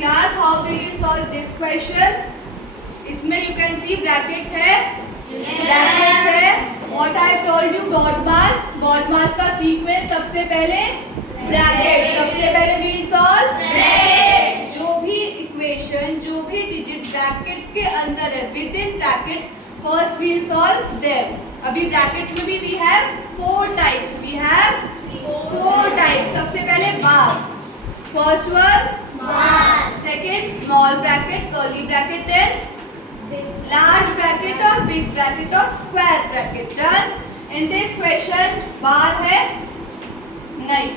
Class, how will you solve this question? इसमें you can see brackets है, brackets है. What I have told you, broad mass का sequence सबसे पहले bracket. सबसे पहले we solve brackets. जो भी equation, जो भी digits brackets के अंदर है, within brackets, first we solve them. अभी brackets में भी we have 4 types. We have 4 types. सबसे पहले bar. First one bar. Second small bracket, curly bracket, then large bracket or big bracket or square bracket. Done. In this question bar है नहीं.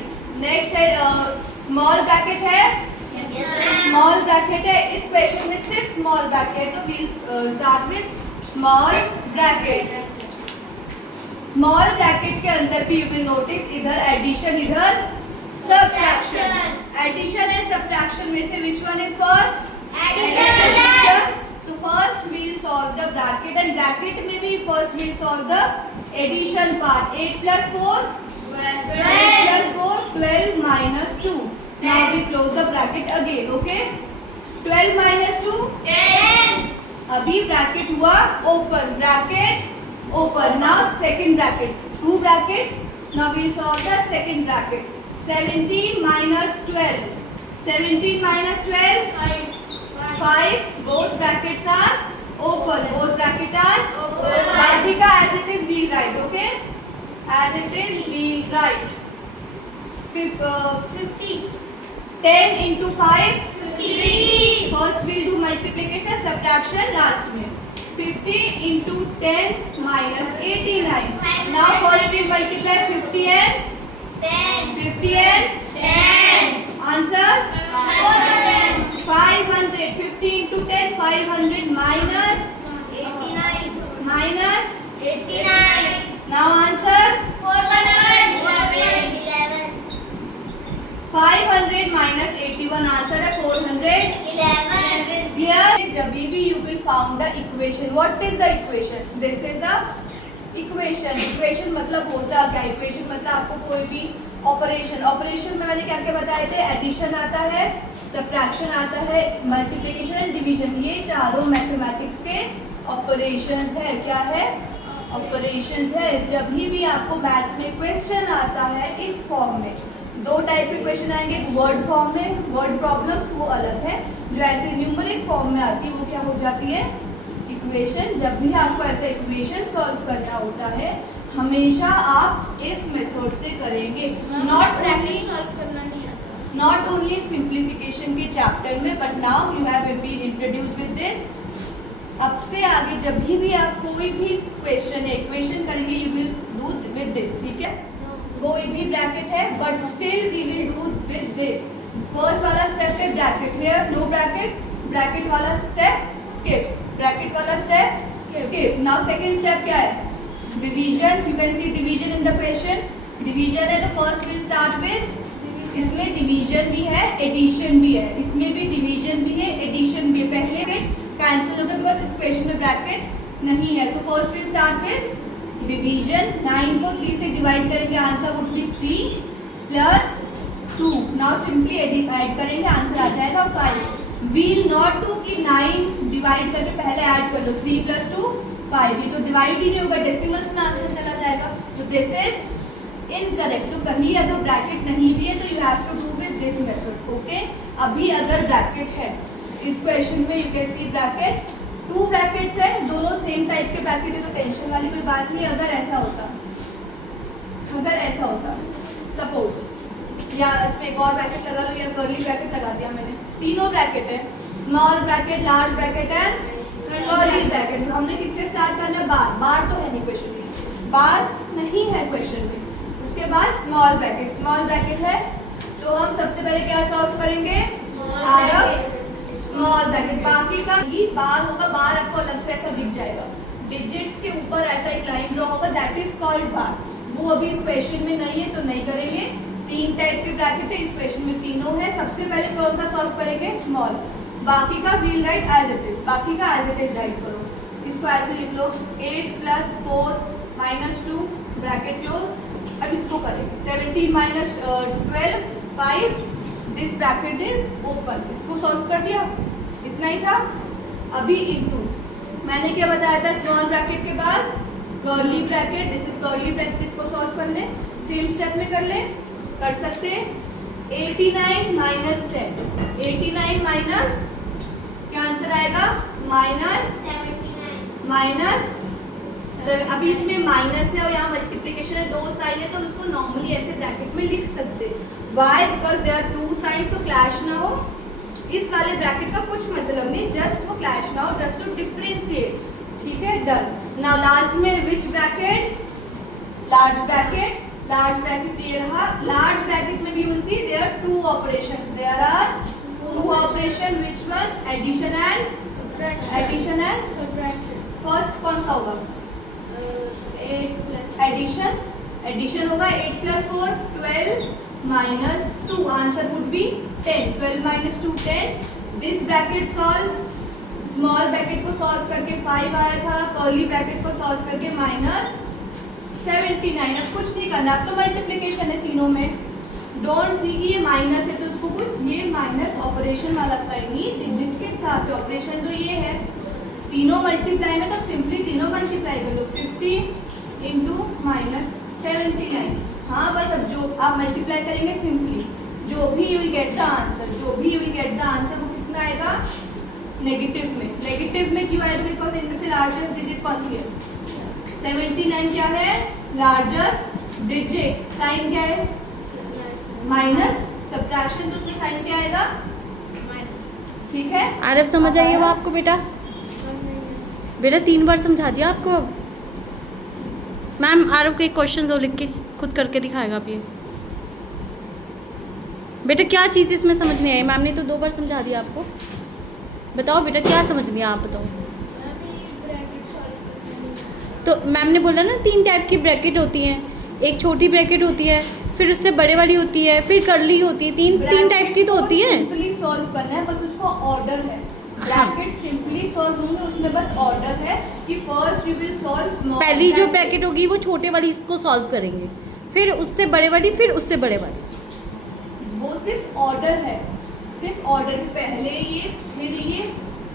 Next है small bracket है. Small bracket है. इस question में सिर्फ small bracket, तो we'll start with small bracket. Small bracket के अंदर भी you will notice इधर addition, इधर subtraction. Addition and subtraction में से which one is first? Addition. So first we will solve the bracket, and bracket में भी first we will solve the addition part. 8 plus 4 12. 8 plus 4 12 minus 2. Now we close the bracket again. Okay. 12 minus 2 10. अभी bracket हुआ open. Bracket open. Now second bracket. 2 brackets. Now we will solve the second bracket. 17 minus 12. 17 minus 12 5. Both brackets are open. Both brackets are open. बाकी का as it is we write. Okay. As it is we write. 50. 10 into 5 50. First we'll do multiplication, subtraction last में. 50 into 10 minus 89. Now first we multiply 50 and 10. 50 and 10. Answer 400. 500. 50 into 10 500 minus 89. Minus 89. Now answer 411. 500 minus 81 answer है 411. Clear? जब भी you will found the equation. What is the equation? This is a equation. Equation मतलब होता क्या? Equation मतलब आपको कोई भी ऑपरेशन में मैंने क्या क्या बताए थे? एडिशन आता है, सब्ट्रैक्शन आता है, मल्टीप्लिकेशन एंड डिवीजन. ये चारों मैथमेटिक्स के ऑपरेशंस है. क्या है? ऑपरेशंस है. जब भी आपको मैथ में क्वेश्चन आता है इस फॉर्म में, 2 टाइप के क्वेश्चन आएंगे. वर्ड फॉर्म में वर्ड प्रॉब्लम्स वो अलग है. जो ऐसे न्यूमेरिक फॉर्म में आती है वो क्या हो जाती है? इक्वेशन. जब भी आपको ऐसा इक्वेशन सॉल्व करना होता है हमेशा आप इस मेथड से करेंगे. नॉट ओनली सिंप्लीफिकेशन के चैप्टर में, but now you have been introduced with this. अब से आगे जब भी आप कोई भी क्वेश्चन या इक्वेशन करेंगे you will do with this. ठीक है. कोई भी ब्रैकेट है but still we will do with this. First वाला स्टेप है bracket. Here no bracket. Bracket वाला स्टेप स्किप. ब्रैकेट वाला step skip. Now second step क्या है? Division. You can see division in the question. Division है तो first will start with. इसमें division भी है, एडिशन भी है. इसमें भी डिवीजन भी है, एडिशन भी है. पहले कैंसिल हो गया बिकॉज इस क्वेश्चन में ब्रैकेट नहीं है. तो first will start with division. 9 को 3 से डिवाइड करेंगे answer would B 3 plus 2. Now simply add करेंगे आंसर आ जाएगा 5. वील नॉट टू कि 9 डिवाइड करके पहले ऐड कर लो. 3 प्लस 2 5. ये तो डिवाइड ही नहीं होगा, डेसिमल्स में आंसर चला जाएगा. तो दिस इज इनकरेक्ट. तो कहीं अगर ब्रैकेट नहीं भी है तो you have to do with this method. Okay. अभी अगर ब्रैकेट है इस क्वेश्चन में you can see brackets. 2 brackets है, दोनों सेम टाइप के ब्रैकेट है तो टेंशन वाली कोई बात नहीं. अगर ऐसा होता सपोज या इसमें एक और ब्रैकेट लगा लो या कर्ली ब्रैकेट लगा दिया मैंने. तीनों ब्रैकेट है, small bracket, large bracket and curly bracket. हमने किससे स्टार्ट करना है? बार. बार तो है नहीं क्वेश्चन में, बार नहीं है क्वेश्चन में. उसके बाद स्मॉल ब्रैकेट. स्मॉल ब्रैकेट है तो हम सबसे पहले क्या सॉल्व करेंगे? Small bracket. बाकी का ही बार होगा. बार आपको अलग से ऐसा दिख जाएगा. डिजिट्स के ऊपर ऐसा एक लाइन ड्रॉ होगा, दैट इज कॉल्ड बार. वो अभी इस क्वेश्चन में नहीं है तो नहीं करेंगे. 3 टाइप के ब्रैकेट है, इस क्वेश्चन में तीनों है. सबसे पहले कौन सा सॉल्व करेंगे? स्मॉल. बाकी का we'll write as it is. बाकी का एज इट इज राइट करो. इसको ऐसे लिख लो 8 प्लस 4 माइनस 2 ब्रैकेट क्लोज. अब इसको करेंगे 17 minus 12 5. This bracket is open. इसको सॉल्व कर दिया, इतना ही था। अभी इनटू मैंने क्या बताया था, स्मॉल ब्रैकेट के बाद curly bracket, this is curly bracket, इसको सॉल्व कर ले, सेम स्टेप में कर ले, कर सकते। 89 माइनस 10, 89 माइनस क्या आंसर आएगा, माइनस 7। अभी इसमें माइनस है और यहाँ मल्टीप्लिकेशन है, दो साइन है, तो हम इसको नॉर्मली ऐसे ब्रैकेट में लिख सकते। Why, because there are two signs, तो क्लैश ना हो। इस वाले ब्रैकेट का कुछ मतलब नहीं, जस्ट वो क्लैश ना हो, जस्ट टू डिफरेंशिएट। ठीक है, डन। नाउ लास्ट में which bracket, large bracket, large bracket ये रहा। लार्ज ब्रैकेट में भी you will see there are two operations, there are two operation, which one, addition and subtraction. First कौन सा होगा, 8 प्लस एडिशन, एडिशन होगा 8 प्लस 4 12 minus 2, answer would be 10, 12 minus 2 10। This bracket solve, small bracket को solve करके 5 आया था, curly bracket को सॉल्व करके माइनस 79। अब कुछ नहीं करना, अब तो मल्टीप्लिकेशन है तीनों में। डोंट सी कि ये माइनस है तो उसको कुछ, ये माइनस ऑपरेशन वाला साइन ही डिजिट के साथ, ऑपरेशन तो ये है, तीनों मल्टीप्लाई में, तो सिंपली तीनों मल्टीप्लाई कर लो, 50 इंटू माइनस 79। हाँ बस अब जो आप मल्टीप्लाई करेंगे सिंपली, जो भी you will get the answer, जो भी you will get the answer वो किसमें आएगा, नेगेटिव में। नेगेटिव में क्यों आएगा, बिकॉज इनमें से लार्जर डिजिट कौन सी है, 79 क्या है, लार्जर डिजिट। साइन क्या है, माइनस, सब्ट्रैक्शन, तो उसमें साइन क्या आएगा, माइनस। ठीक है, आरव समझ आई वो आपको बेटा? बेटा 3 बार समझा दिया आपको। मैम आरव को एक क्वेश्चन दो, लिख के खुद करके दिखाएगा आप ये। बेटा क्या चीज़ इसमें समझ नहीं आई? मैम ने तो 2 बार समझा दिया आपको। बताओ बेटा क्या समझ नहीं, आप बताओ। तो मैम ने बोला ना 3 टाइप की ब्रैकेट होती हैं, एक छोटी ब्रैकेट होती है, फिर उससे बड़े वाली होती है, फिर कर्ली होती है, तीन टाइप की तो होती है। सिंपली सॉल्व करना है, बस उसका ऑर्डर है। ब्रैकेट सिंपली सॉल्व होंगे, उसमें बस ऑर्डर है कि first you will solve small. पहली जो ब्रैकेट होगी वो छोटे वाली इसको सॉल्व करेंगे, फिर उससे बड़े वाली, फिर उससे बड़े वाली। वो सिर्फ ऑर्डर है, सिर्फ ऑर्डर, पहले ये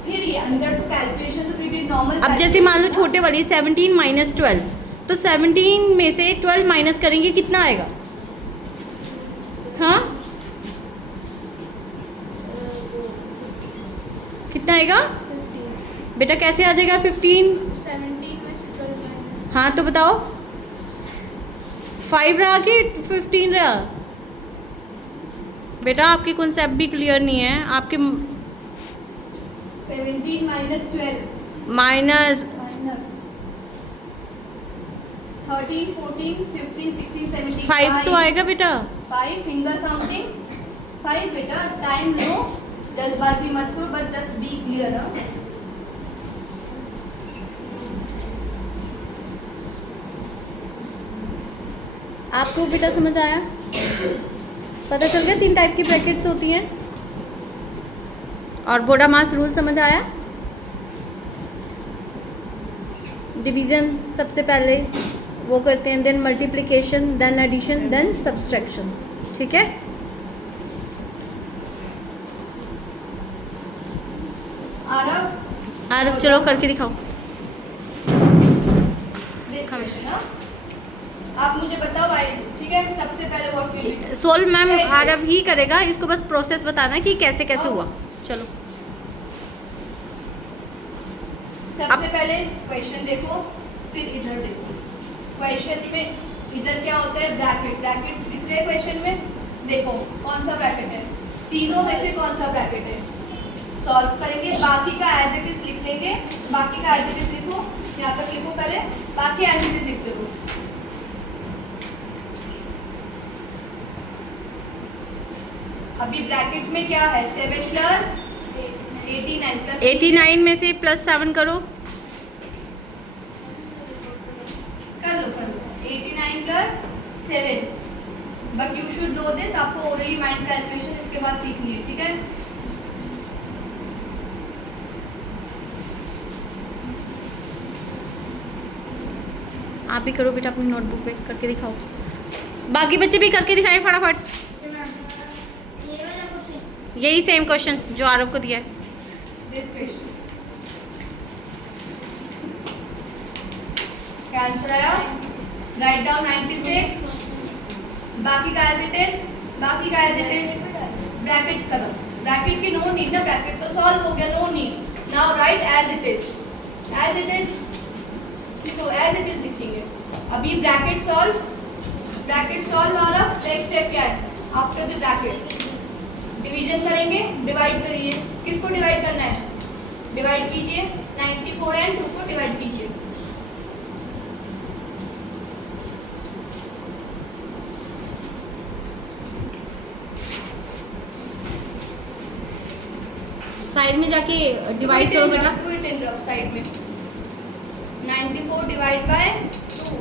फिर ये अंदर तो कैलकुलेशन तो वी डिड नॉर्मल। अब जैसे मान लो छोटे वाली 17 माइनस 12, तो 17 में से 12 माइनस करेंगे, कितना आएगा? हाँ कितना आएगा 15। बेटा? कैसे आ जाएगा 15? 17 में से 12 माइनस, हाँ तो बताओ 5 रहा कि 15 रहा? बेटा आपकी कॉन्सेप्ट भी क्लियर नहीं है आपके। 17 माइनस 12 माइनस 13 14 15 16 17 5 तो आएगा बेटा। 5 फिंगर काउंटिंग 5 बेटा। टाइम लो, जल्दबाजी मत करो, बट जस्ट बी क्लियर। आपको बेटा समझ आया? पता चल गया 3 टाइप की ब्रैकेट्स होती हैं। और बोडा मास रूल समझ आया? डिवीज़न सबसे पहले वो करते हैं, then multiplication, then addition, then subtraction. ठीक है? आरव चलो करके दिखाओ। आप मुझे बताओ भाई, ठीक है? सबसे पहले what will be solve ma'am Aarav ही करेगा, इसको बस प्रोसेस बताना है कि कैसे कैसे हुआ। चलो सबसे पहले क्वेश्चन देखो, फिर इधर देखो। क्वेश्चन में इधर क्या होता है, ब्रैकेट। ब्रैकेट्स लिख रहे हैं क्वेश्चन में, देखो कौन सा ब्रैकेट है, तीनों में से कौन सा ब्रैकेट है, सॉल्व करेंगे। बाकी का एज इट इज लिख लेंगे, बाकी का एज इट इज लिखो, यहाँ तक लिखो पहले, बाकी एज इट इज लिखते रहो। अभी ब्रैकेट में क्या है, 7 प्लस 89 प्लस 89 में से +7 करो। कर लो 89 plus 7। But you should know this, आपको ओरली माइंड कैलकुलेशन इसके बाद सीखनी है, ठीक है? आप भी करो बेटा, अपनी नोटबुक पे करके दिखाओ। बाकी बच्चे भी करके दिखाएं फटाफट। ये वाला यही सेम क्वेश्चन जो आरव को दिया है। दिस क्वेश्चन क्या आंसर आया? राइट डाउन 96, बाकी का एज इट इज, बाकी का एज इट इज, ब्रैकेट खत्म, ब्रैकेट की नो नीड ना, ब्रैकेट तो सॉल्व हो गया, no need. Now write as it is, as it is, तो एज इट इज लिखेंगे। अभी ब्रैकेट सॉल्व, ब्रैकेट सॉल्व हमारा नेक्स्ट स्टेप क्या है? आफ्टर द ब्रैकेट डिवीजन करेंगे, डिवाइड करिए। किसको डिवाइड करना है? डिवाइड कीजिए, 94 एंड 2 को डिवाइड कीजिए। साइड में जाके डिवाइड करो बेटा। Do it in rough side में। 94 divide by 2,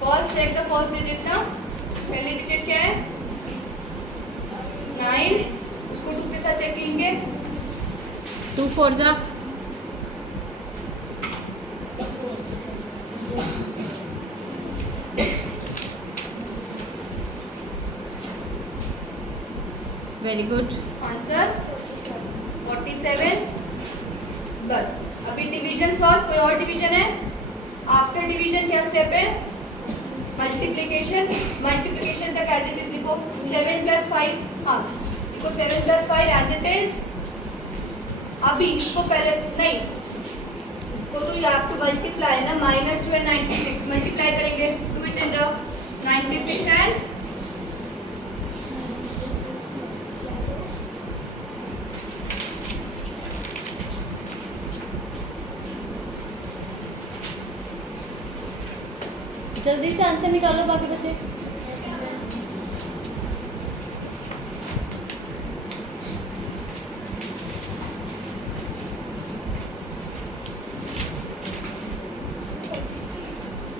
first check the first digit ना, पहली डिजिट क्या है? 9, उसको 2 के साथ चेक करेंगे। 2 4 जा, वेरी गुड। आंसर 47। बस अभी डिवीजन सॉल्व, कोई और डिवीजन है? आफ्टर डिवीजन क्या स्टेप है? मल्टीप्लिकेशन। मल्टीप्लिकेशन तक एज इट इज लिखो, 7 + 5, हाँ लिखो 7 + 5 एज इट इज। अभी इसको पहले नहीं, इसको तो यू हैव टू मल्टीप्लाई ना, -2 and 96 मल्टीप्लाई करेंगे। Do it in rough, 96 and जल्दी से आंसर निकालो बाकी बच्चे।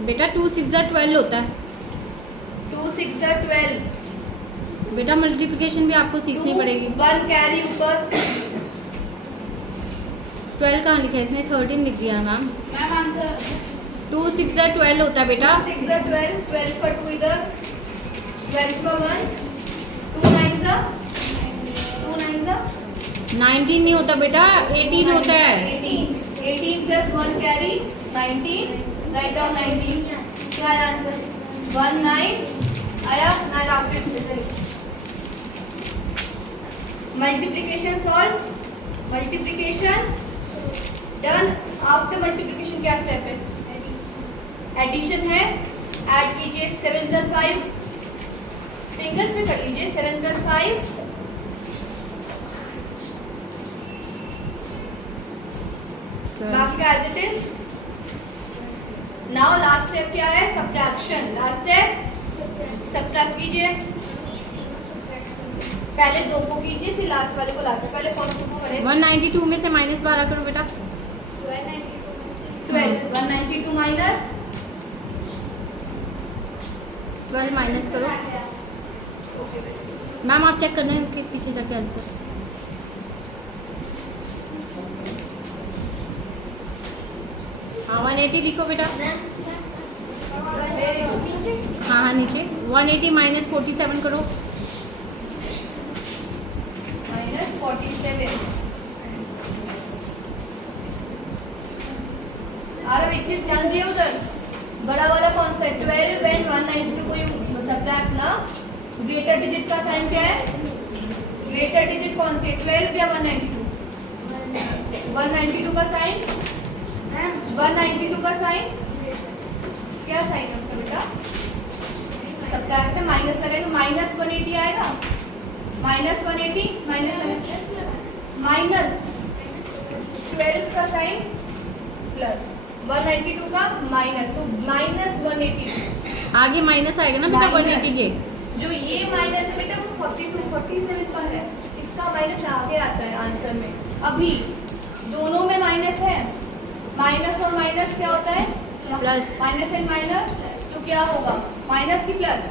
बेटा 2 6 12 होता है। 2 6 12, बेटा मल्टीप्लिकेशन भी आपको सीखनी पड़ेगी। 1 कैरी ऊपर। 12 कहाँ लिखा है इसने? 13 लिख दिया मैम। मैम आंसर 2 6 12 होता है बेटा। 6 12, 12 का 2 इधर, 12 का 1, 2 9 जा, 2 9 जा, 19 नहीं होता बेटा, 18 होता है। 18 + 1 कैरी 19, राइट डाउन 19। क्या है आंसर? 1 9 आया, 9 after multiplication solve, multiplication done. After multiplication क्या स्टेप है? एडिशन है, ऐड कीजिए। 7 + 5 फिंगर्स में कर लीजिए, 7 + 5, बाकी का as it is. Now last step क्या है? सब्ट्रैक्शन। लास्ट स्टेप सब्ट्रैक्ट कीजिए, पहले 2 को कीजिए फिर लास्ट वाले को लाकर, पहले फर्स्ट को करें। 192 में से -12 करो बेटा। 12, 192 माइनस 12 माइनस करो। मैम आप चेक करना है इसके पीछे जाके आंसर। हाँ 180 लिखो बेटा। Very good. हाँ हाँ नीचे 180 - 47 करो। -47। अरे एक चीज ध्यान दिए उधर, बड़ा वाला कौन सा है? 12 एंड 192 को यू सब्ट्रैक्ट ना। ग्रेटर डिजिट का साइन क्या है? ग्रेटर डिजिट कौन सी है? 12 या 192? 192 का साइन, 192 का साइन क्या साइन है उसका बेटा? सब्ट्रैक्ट में माइनस लगाए तो -180 आएगा। -180 माइनस 12 का साइन प्लस 192 का माइनस, तो -182। आगे माइनस आएगा ना बेटा 180 के। जो ये माइनस है बेटा वो 42 47 पर है, इसका माइनस आगे आता है आंसर में। अभी दोनों में माइनस है, माइनस और माइनस क्या होता है? प्लस। माइनस एंड माइनस, तो क्या होगा? माइनस की प्लस,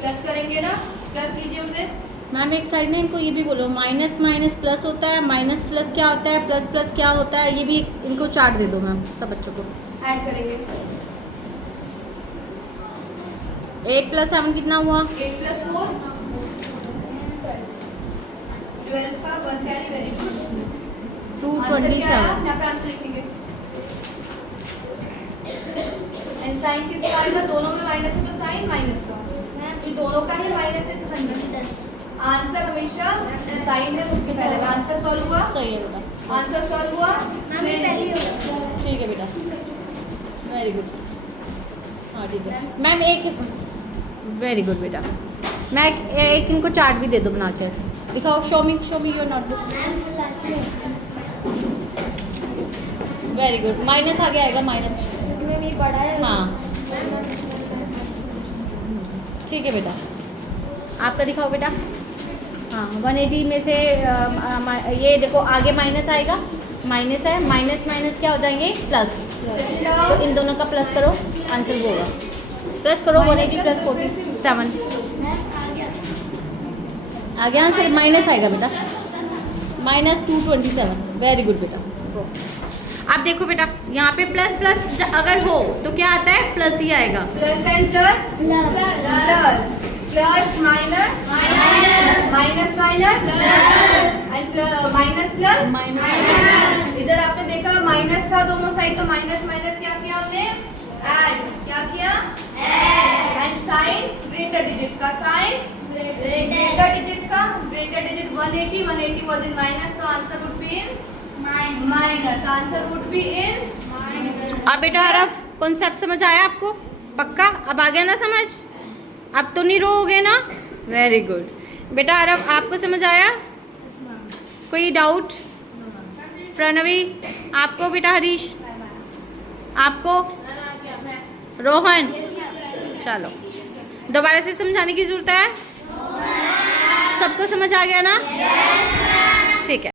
प्लस करेंगे ना, प्लस लीजिए उसे। मैम एक साइड ने इनको ये भी बोलो, माइनस माइनस प्लस होता है, माइनस प्लस क्या होता है, प्लस प्लस क्या होता है, ये भी इनको चार्ट दे दो मैम सब बच्चों को। ऐड करेंगे। 8 + 7 कितना हुआ? 8 + 4 12 का 1 कैरी, वेरी गुड। 227। यहाँ पे आंसर लिखेंगे। एंड साइन किसका आएगा? दोनों में माइनस है तो साइन माइनस का, तो दोनों का ही माइनस है तो 100। आंसर हमेशा साइन है उसके पहले। आंसर सॉल्व हुआ? सही है बेटा। आंसर सॉल्व हुआ? ठीक है बेटा, वेरी गुड। हाँ ठीक है मैम, एक वेरी गुड बेटा। मैं एक इनको चार्ट भी दे दो बना के, ऐसे दिखाओ। Show me your notebook. Very good, minus आगे आएगा, माइनस। हाँ ठीक है बेटा, आपका दिखाओ बेटा। हाँ 180 में से ये देखो आगे माइनस आएगा, माइनस है, माइनस माइनस क्या हो जाएंगे? प्लस। तो इन दोनों का प्लस करो, आंसर वो होगा। प्लस करो 180 + 47 आगे आंसर माइनस आएगा बेटा, -227। वेरी गुड बेटा। आप देखो बेटा, यहाँ पे प्लस प्लस अगर हो तो क्या आता है? प्लस ही आएगा। Plus and plus, plus plus minus, minus minus and minus plus minus. इधर आपने देखा माइनस था दोनों साइड, तो माइनस माइनस क्या किया हमने? ऐड। क्या किया? एंड साइन ग्रेटर डिजिट का, साइन ग्रेटर डिजिट का, greater digit 180, 180 was in minus, तो answer would be in minus. Answer would be in. अब बेटा आरव, कॉन्सेप्ट समझ आया आपको? पक्का? अब आ गया ना समझ? अब तो नहीं रोओगे ना? वेरी गुड बेटा। आरव आपको समझ आया? कोई डाउट? प्रणवी आपको? बेटा हरीश आपको? रोहन चलो दोबारा से समझाने की जरूरत है? सबको समझ आ गया ना? ठीक है।